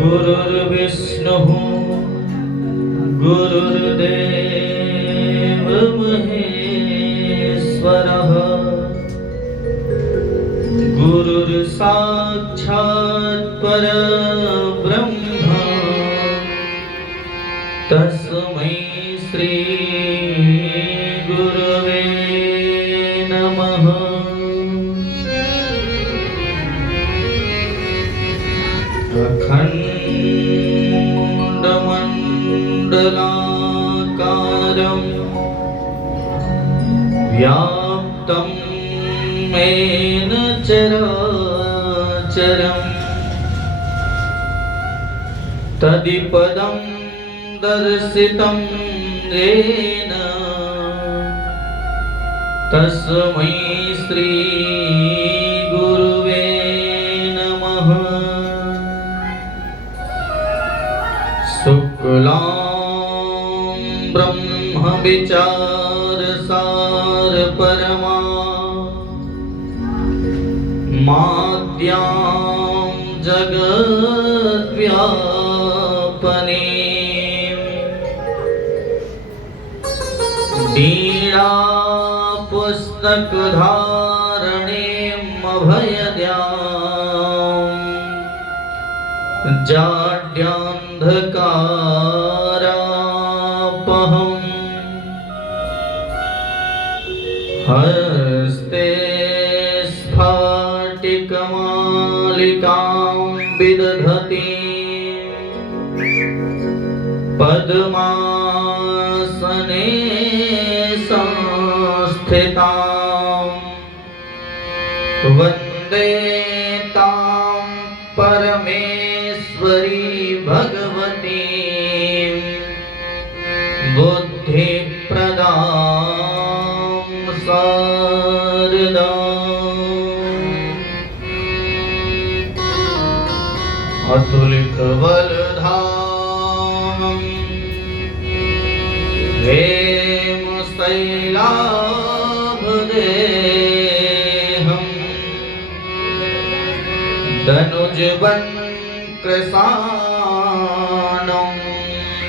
गुरुर्विष्णुः गुरुर्देव महेश्वरः गुरुर्साक्षात् परब्रह्म तस्मै श्री गुरवे नमः। अखण्डमण्डलाकारं व्याप्तं येन चराचरं तदिपदं दर्शितं येन तस्मै श्री गुरुवे नमः। शुक्लां ब्रह्मविचारसार परमा माद्यां जगद्व्यापने वीणा पुस्तकधारणेऽभयद्यां जाड्यान्धकारापहम् हस्ते स्फटिकमालिकां विदधति पद्मासने संस्थितां वन्दे तां परमेश्वरी भगवती बुद्धिप्रदां शारदाम्। अतुलितबलधामं हेमशैलाभदेहं दनुजवन्कृशानं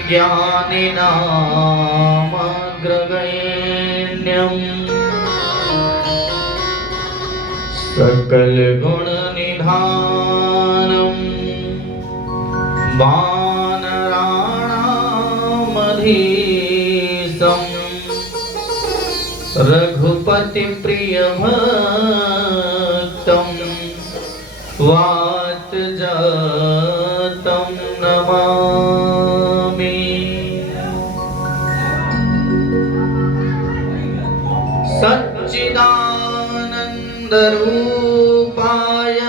ज्ञानिनामग्रगण्यम् सकलगुणनिधानं वानराणामधीशं रघुपतिप्रियभक्तं वातजातं नमामि। सच्चिदानन्दरूपाय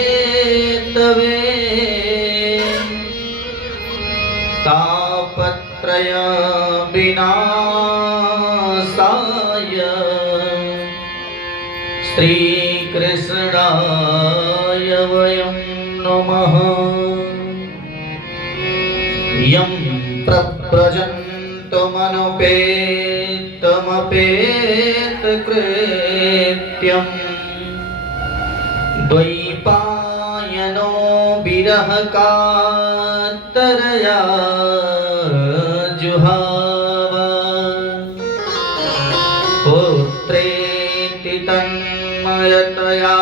विश्वोत्पत्त्यादिहेतवे तापत्रय विनाशाय श्रीकृष्णाय वयं नमः। यं प्रव्रजन्तमनुपेतमपेतकृत्यं द्वैपायनो विरहकातरया जुहाव पुत्रेति तन्मयतया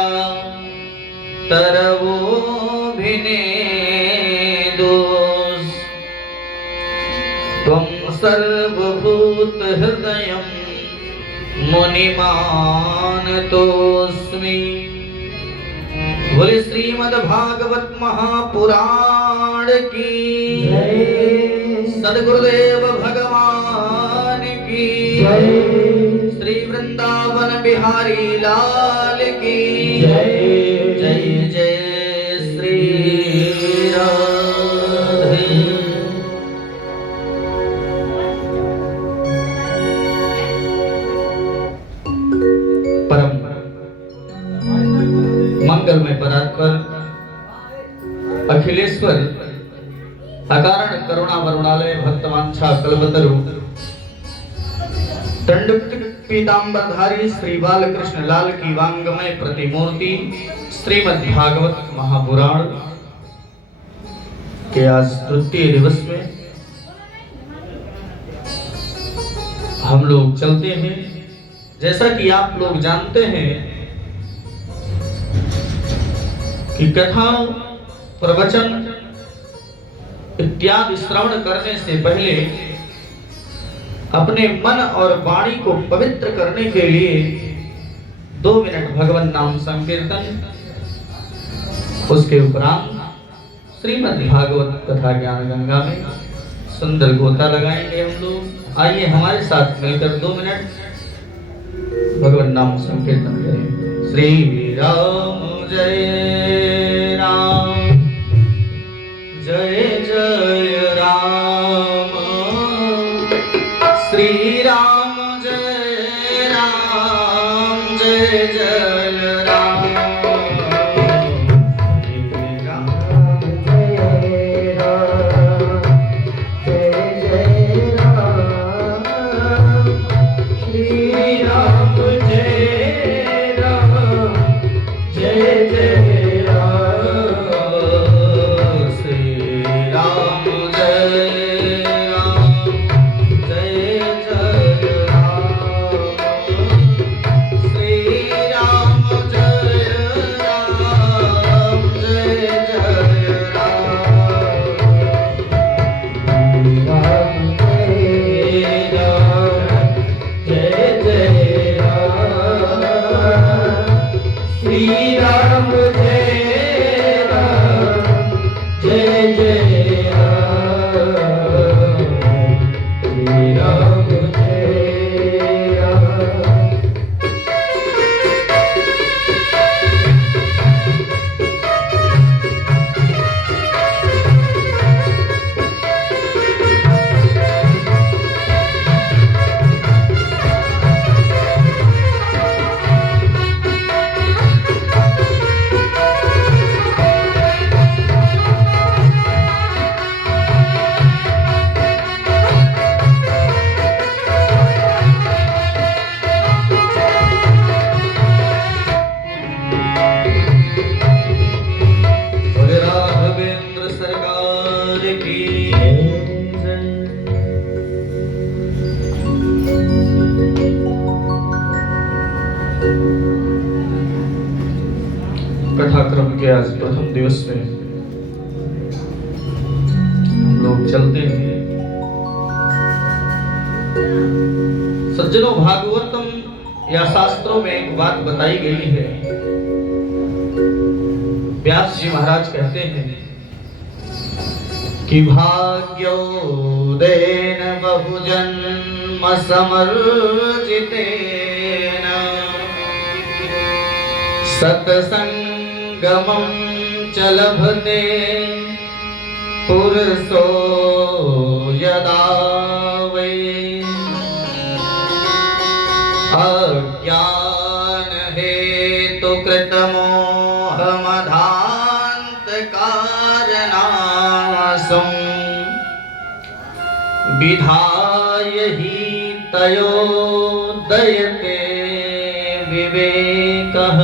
तरवोऽभिनेदोस् त्वं सर्वभूतहृदयं मुनिमानतोऽस्मि। बोले श्रीमद्भागवत महापुराण की जय, सद्गुरुदेव भगवान की जय, श्री वृंदावन बिहारी लाल की जय। जय जय श्री राधे। परम मंगलमय परात्पर अखिलेश्वर अकारण करुणा वरुणालय भक्तवांछा कल्पतरु दंडकृत पीतांबरधारी श्री बालकृष्ण लाल की वांगमय प्रतिमूर्ति श्रीमद् भागवत महापुराण के आज तृतीय दिवस में हम लोग चलते हैं। जैसा कि आप लोग जानते हैं कि कथा प्रवचन इत्यादि श्रवण करने से पहले अपने मन और वाणी को पवित्र करने के लिए 2 मिनट भगवान नाम संकीर्तन, उसके उपरांत श्रीमद् भागवत कथा ज्ञान गंगा में सुंदर गोता लगाएंगे हम लोग। आइए हमारे साथ मिलकर 2 मिनट भगवान नाम संकीर्तन करें। श्री राम जय राम, जय जय राम, श्री राम जय राम, जय जय राम, श्री राम जय राम, जय जय राम, श्री राम जय राम, जय जय राम, श्री राम जय राम, जय जय राम, श्री राम जय राम, जय जय राम, श्री राम जय राम, जय जय राम, श्री राम जय राम। बोले राघवेंद्र सरकार की जय। कथाक्रम के आज प्रथम दिवस में हम लोग चलते हैं। सज्जनों, भागवतम या शास्त्रों में एक बात बताई गई है। व्यास जी महाराज कहते हैं कि भाग्योदयेन बहुजन्म समर्जितेन सत्संगमं च लभते पुरुषो यदा वै अज्ञान हेतु कृतमोहमधान्त कारणासं विधाय हि तयोदयते विवेकः।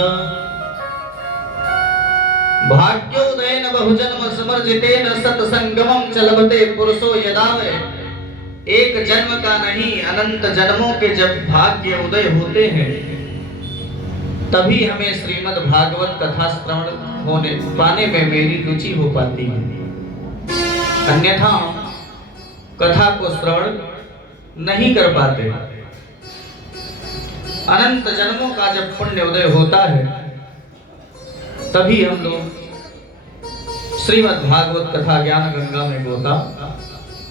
भाग्योदयेन बहुजन्म समर्जितेन सत्संगमं च लभते पुरुषो यदा वै। एक जन्म का नहीं, अनंत जन्मों के जब भाग्य उदय होते हैं तभी हमें श्रीमद् भागवत कथा श्रवण पाने में मेरी रुचि हो पाती है। अन्यथा कथा को श्रवण नहीं कर पाते। अनंत जन्मों का जब पुण्य उदय होता है तभी हम लोग श्रीमद् भागवत कथा ज्ञान गंगा में गोता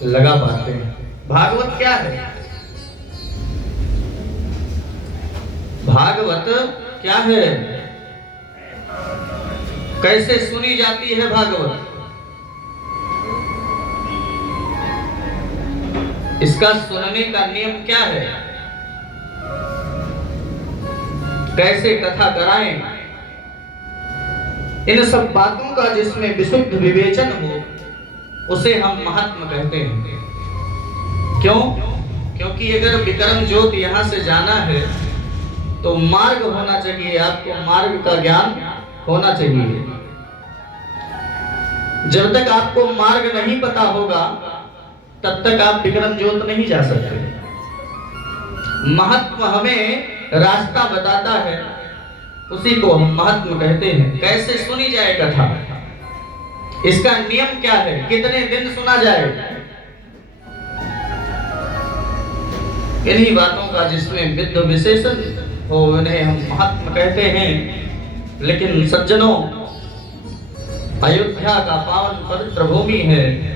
लगा पाते हैं। भागवत क्या है? भागवत क्या है? कैसे सुनी जाती है भागवत? इसका सुनने का नियम क्या है? कैसे कथा कराएं? इन सब बातों का जिसमें विशुद्ध विवेचन हो उसे हम महात्मा कहते हैं। क्यों? क्योंकि अगर विक्रम ज्योत यहाँ से जाना है तो मार्ग होना चाहिए, आपको मार्ग का ज्ञान होना चाहिए। जब तक आपको मार्ग नहीं पता होगा तब तक आप विक्रम ज्योत नहीं जा सकते। महात्मा हमें रास्ता बताता है, उसी को हम महात्मा कहते हैं। कैसे सुनी जाए कथा, इसका नियम क्या है, कितने दिन सुना जाए, इन्हीं बातों का जिसमें विद्व विशेषण हो उन्हें हम महात्मा कहते हैं। लेकिन सज्जनों, अयोध्या का पावन पवित्र भूमि है,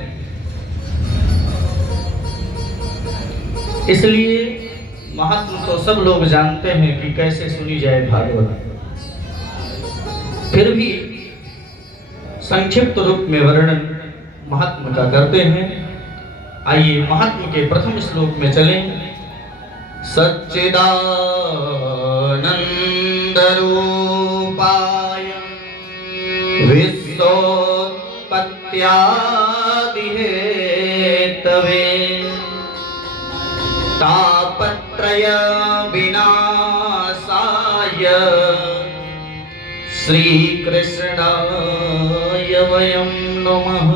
इसलिए महात्मा तो सब लोग जानते हैं कि कैसे सुनी जाए भागवत। फिर भी संक्षिप्त रूप में वर्णन महात्मा का करते हैं। आइए महात्मा के प्रथम श्लोक में चलें। सच्चिदानंद रूपाय विश्वोत्पत्त्यादि हेतवे तापत्रय विनाशाय श्री कृष्णाय वयं नमः।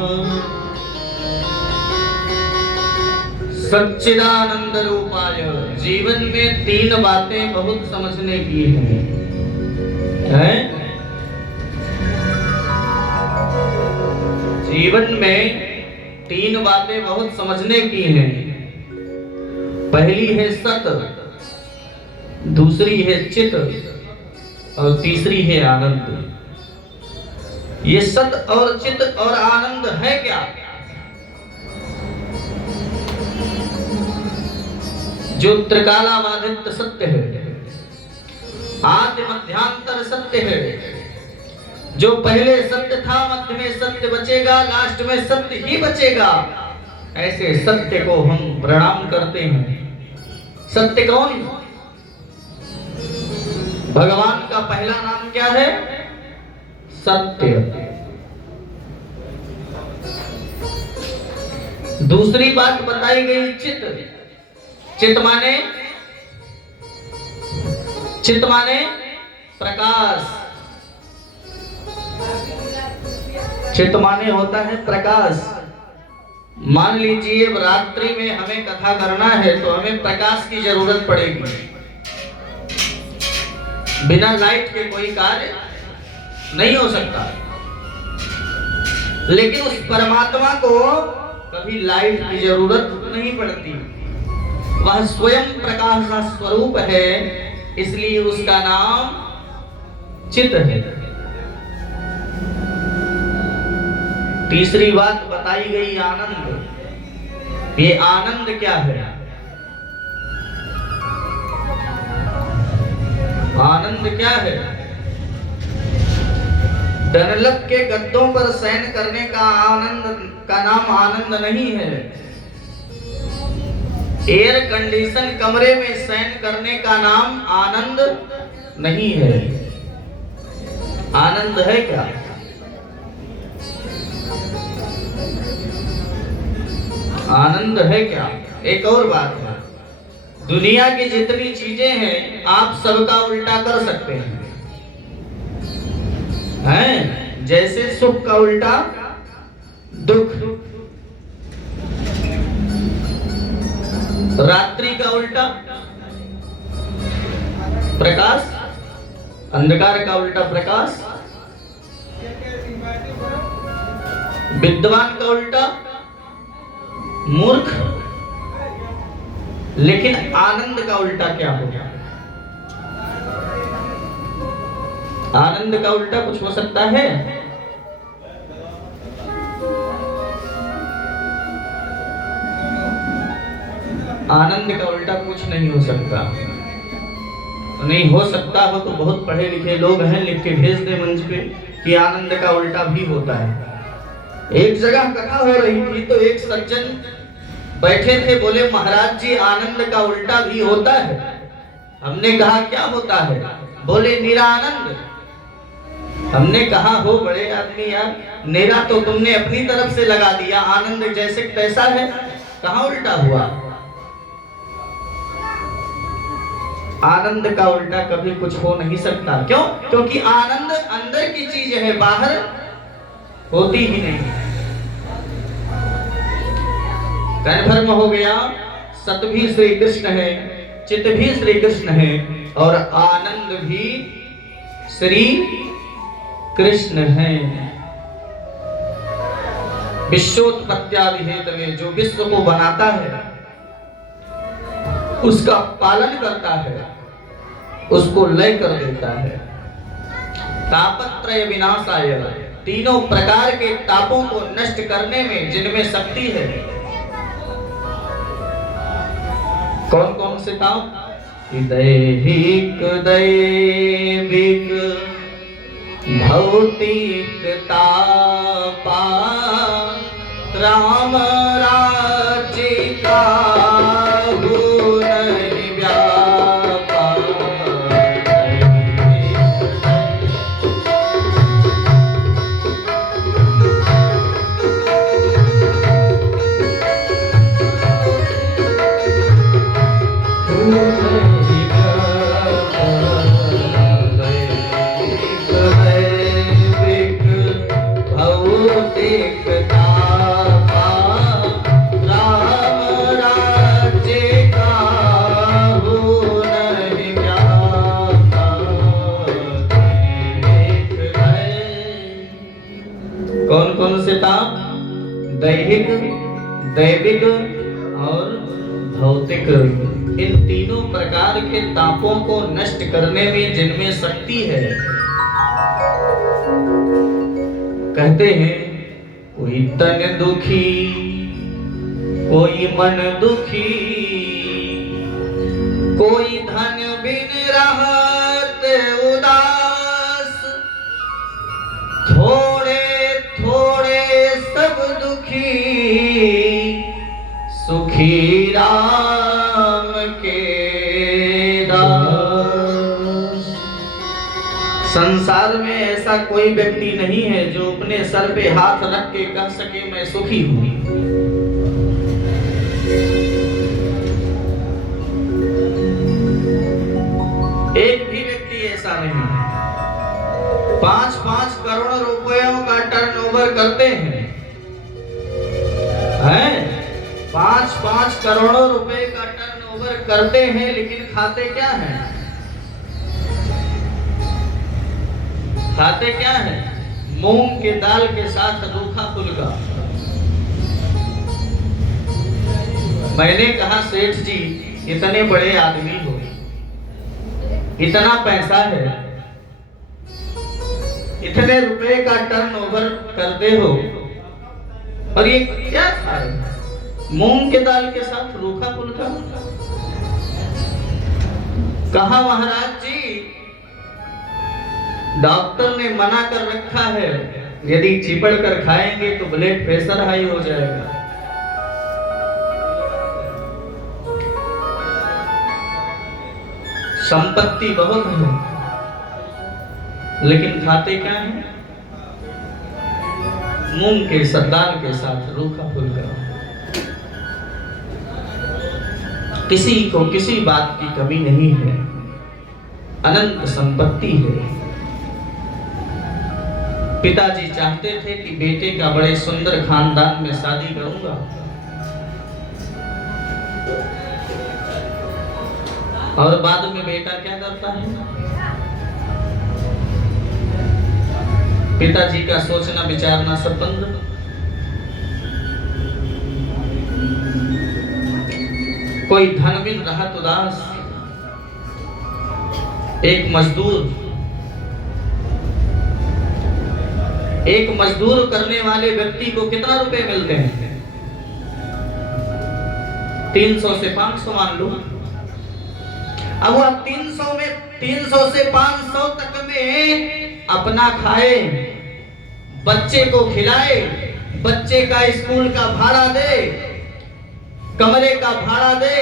सच्चिदानंद रूपाय, जीवन में तीन बातें बहुत समझने की हैं। जीवन में तीन बातें बहुत समझने की हैं। पहली है सत, दूसरी है चित और तीसरी है आनंद। ये सत और चित और आनंद है क्या? जो त्रिकालाबाधित सत्य है, आदि मध्यांतर सत्य है। जो पहले सत्य था, मध्य में सत्य बचेगा, लास्ट में सत्य ही बचेगा। ऐसे सत्य को हम प्रणाम करते हैं। सत्य कौन? भगवान का पहला नाम क्या है? सत्य। दूसरी बात बताई गई चित। चित माने प्रकाश। चित माने होता है प्रकाश। मान लीजिए रात्रि में हमें कथा करना है तो हमें प्रकाश की जरूरत पड़ेगी। बिना लाइट के कोई कार्य नहीं हो सकता। लेकिन उस परमात्मा को कभी लाइट की जरूरत नहीं पड़ती। वह स्वयं प्रकाश का स्वरूप है, इसलिए उसका नाम चित है। तीसरी बात बताई गई आनंद। ये आनंद क्या है? आनंद क्या है? डनलप के गद्दों पर शयन करने का आनंद का नाम आनंद नहीं है। एयर कंडीशन कमरे में शयन करने का नाम आनंद नहीं है। आनंद है क्या? आनंद है क्या? एक और बात है, दुनिया की जितनी चीजें हैं आप सबका उल्टा कर सकते हैं। जैसे सुख का उल्टा दुख, रात्रि का उल्टा प्रकाश, अंधकार का उल्टा प्रकाश, विद्वान का उल्टा मूर्ख। लेकिन आनंद का उल्टा क्या होगा? आनंद का उल्टा कुछ हो सकता है? आनंद का उल्टा कुछ नहीं हो सकता। नहीं हो सकता हो तो बहुत पढ़े लिखे लोग हैं, लिख के भेज दे मंच पे कि आनंद का उल्टा भी होता है। एक जगह कथा हो रही थी तो एक सज्जन बैठे थे, बोले महाराज जी आनंद का उल्टा भी होता है। हमने कहा क्या होता है? बोले निरानंद। हमने कहा हो बड़े आदमी यार, निरा तो तुमने अपनी तरफ से लगा दिया, आनंद जैसे कैसा है, कहाँ उल्टा हुआ? आनंद का उल्टा कभी कुछ हो नहीं सकता। क्यों? क्योंकि आनंद अंदर की चीज है, बाहर होती ही नहीं। कन्फर्म हो गया, सत भी श्री कृष्ण है, चित भी श्री कृष्ण है और आनंद भी श्री कृष्ण है। विश्वोत्पत्त्यादि हेतवे, जो विश्व को बनाता है, उसका पालन करता है, उसको लय कर देता है। तापत्रय विनाशाय, तीनों प्रकार के तापों को नष्ट करने में जिनमें शक्ति है। कौन कौन से ताप? दैहिक, दैविक, भौतिक तापा, राम राज्य का कौन कौन से ताप? दैहिक, दैविक और भौतिक। इन तीनों प्रकार के तापों को नष्ट करने में जिनमें शक्ति है। कहते हैं कोई तन दुखी, कोई मन दुखी, कोई धन बिन रहत उदास, थोड़े थोड़े सब दुखी, सुखी राम के दास। संसार में ऐसा कोई व्यक्ति नहीं है जो अपने सर पे हाथ रख के कह सके मैं सुखी हूं। एक भी व्यक्ति ऐसा नहीं। 5-5 करोड़ रुपयों का टर्नओवर करते हैं, 5-5 करोड़ों रुपए का टर्नओवर करते हैं, लेकिन खाते क्या हैं? खाते क्या है? मूंग के दाल के साथ रूखा फुल्का। मैंने कहा सेठ जी इतने बड़े आदमी हो, इतना पैसा है, इतने रुपए का टर्नओवर करते हो और ये क्या खा रहे? मूंग के दाल के साथ रूखा फुल्का। कहा महाराज जी डॉक्टर ने मना कर रखा है, यदि चिपड़ कर खाएंगे तो ब्लड प्रेशर हाई हो जाएगा। संपत्ति बहुत है, लेकिन खाते क्या है? मूंग के दाल के साथ रूखा फुल्का। किसी को किसी बात की कमी नहीं है, अनंत संपत्ति है। पिताजी चाहते थे कि बेटे का बड़े सुंदर खानदान में शादी करूंगा, और बाद में बेटा क्या करता है? पिताजी का सोचना विचारना सब बंद। कोई धन बिन रहत उदास। एक मजदूर करने वाले व्यक्ति को कितना रुपए मिलते हैं? 300 से 500 मान लो। अब वह 300 से 500 तक में अपना खाए, बच्चे को खिलाए, बच्चे का स्कूल का भाड़ा दे, कमरे का भाड़ा दे,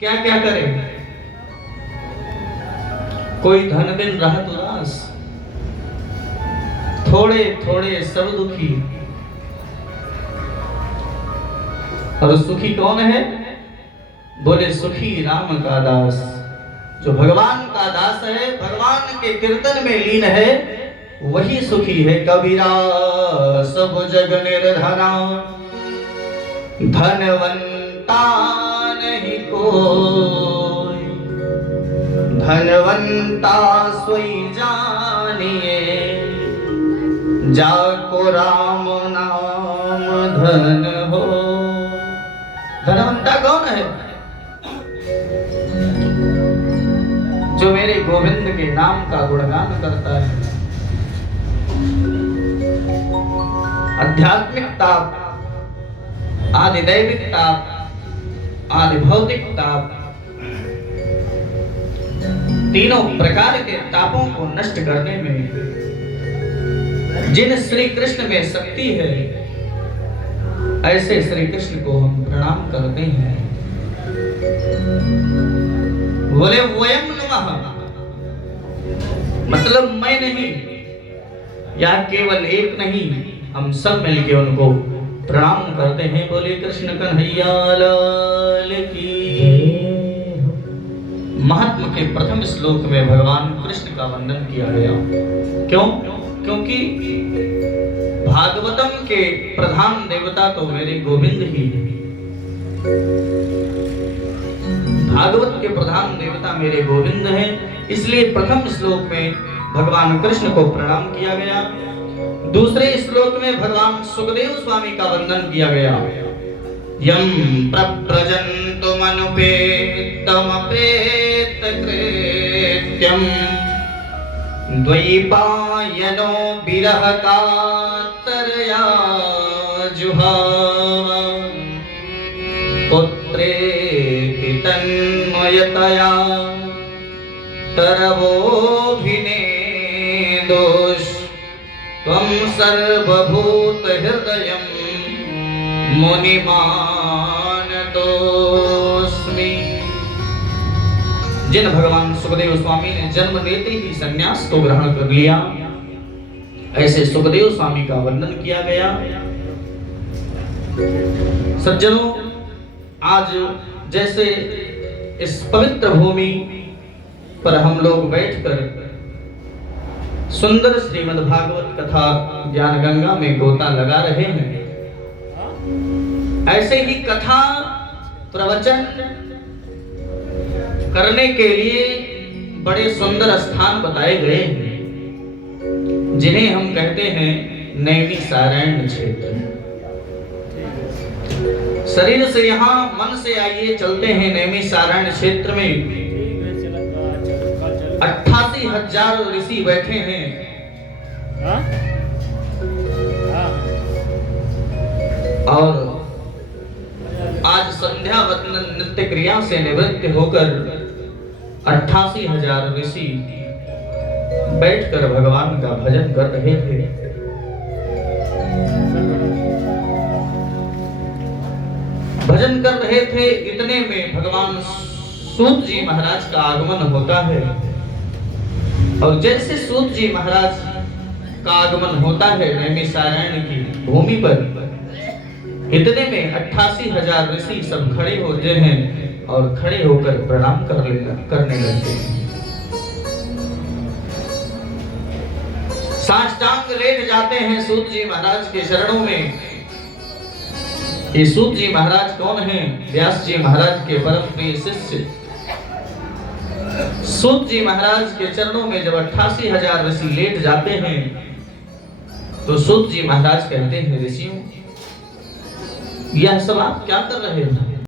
क्या क्या करे? कोई धन बिन रहत उदास, थोड़े थोड़े सब दुखी। और सुखी कौन है? बोले सुखी राम का दास। जो भगवान का दास है, भगवान के कीर्तन में लीन है, वही सुखी है। कबीरा सब जग निर्धना, धनवंता नहीं कोई, धनवंता सोई जानिए, जाको राम नाम धन हो। धनवंता कौन है? जो मेरे गोविंद के नाम का गुणगान करता है। आध्यात्मिक ताप, आदि दैविक ताप, आदि भौतिक ताप, तीनों प्रकार के तापों को नष्ट करने में जिन श्री कृष्ण में शक्ति है, ऐसे श्री कृष्ण को हम प्रणाम करते हैं। बोले वयम नमः, मतलब मैं नहीं, या केवल एक नहीं, हम सब मिलके उनको प्रणाम करते हैं। बोले कृष्ण कन्हैया लाल की। महात्मा के प्रथम श्लोक में भगवान कृष्ण का वंदन किया गया। क्यों? क्योंकि भागवतम के प्रधान देवता तो मेरे गोविंद ही है। भागवत के प्रधान देवता मेरे गोविंद हैं, इसलिए प्रथम श्लोक में भगवान कृष्ण को प्रणाम किया गया। दूसरे श्लोक में भगवान सुखदेव स्वामी का वंदन किया गया। यम प्रव्रजन्तमनुपेतमपेत कृत्यम, द्वैपायनो विरह कातरया जुहाव, पुत्रेति तन्मयतया तरवोऽभिनेदोष, त्वं सर्वभूत हृदयं मुनिमानतोऽस्मि। जिन भगवान सुखदेव स्वामी ने जन्म लेते ही संन्यास को ग्रहण कर लिया, ऐसे सुखदेव स्वामी का वंदन किया गया। सज्जनों, आज जैसे इस पवित्र भूमि पर हम लोग बैठकर सुंदर श्रीमद् भागवत कथा ज्ञान गंगा में गोता लगा रहे हैं, ऐसे ही कथा प्रवचन करने के लिए बड़े सुंदर स्थान बताए गए हैं, जिन्हें हम कहते हैं नैमिषारण्य क्षेत्र। शरीर से यहाँ, मन से आइए चलते हैं नैमिषारण्य क्षेत्र में। 88,000 ऋषि बैठे हैं। और आज संध्या वंदन नित्य क्रिया से निवृत्त होकर 88,000 ऋषि बैठकर भगवान का भजन कर रहे थे। भजन कर रहे थे, इतने में भगवान सूत जी महाराज का आगमन होता है। और जैसे सूत जी महाराज का आगमन होता है नैमिषारण्य की भूमि पर, इतने में 88,000 ऋषि सब खड़े होते हैं और खड़े होकर प्रणाम करने लगते हैं। साष्टांग लेट जाते हैं सूत जी महाराज के चरणों में। ये सूत जी महाराज कौन हैं? व्यास जी महाराज के परम प्रिय शिष्य। सूत जी महाराज के चरणों में जब 88,000 ऋषि लेट जाते हैं, तो सूत जी महाराज कहते हैं, ऋषियों, यह सब आप क्या कर रहे हो?